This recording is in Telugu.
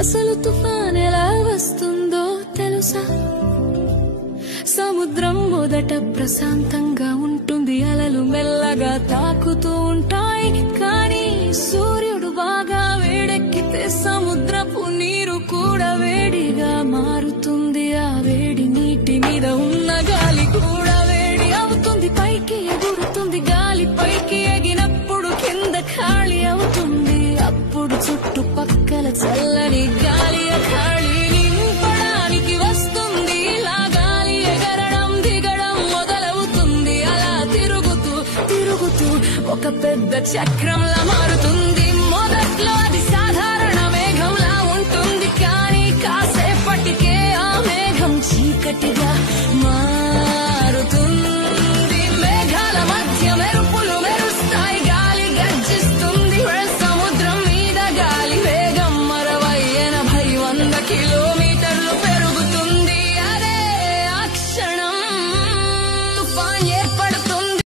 అసలు తుఫాన్ ఎలా వస్తుందో తెలుసా? సముద్రం మొదట ప్రశాంతంగా ఉంటుంది, అలలు మెల్లగా తాకుతూ ఉంటాయి. కానీ సూర్యుడు బాగా వేడెక్కితే సముద్రపు నీరు కూడా వేడిగా మారుతుంది. ఆ వేడి నీటి మీద ఉన్న గాలి కూడా వేడి అవుతుంది, పైకి ఎగురుతుంది. గాలి పైకి ఎగినప్పుడు కింద ఖాళీ అవుతుంది. అప్పుడు చుట్టుపక్కల చల్లని గాలి ఖాళీ నింపడానికి వస్తుంది. ఇలా గాలి ఎగరడం దిగడం మొదలవుతుంది. అలా తిరుగుతూ తిరుగుతూ ఒక పెద్ద చక్రంలా మారుతుంది.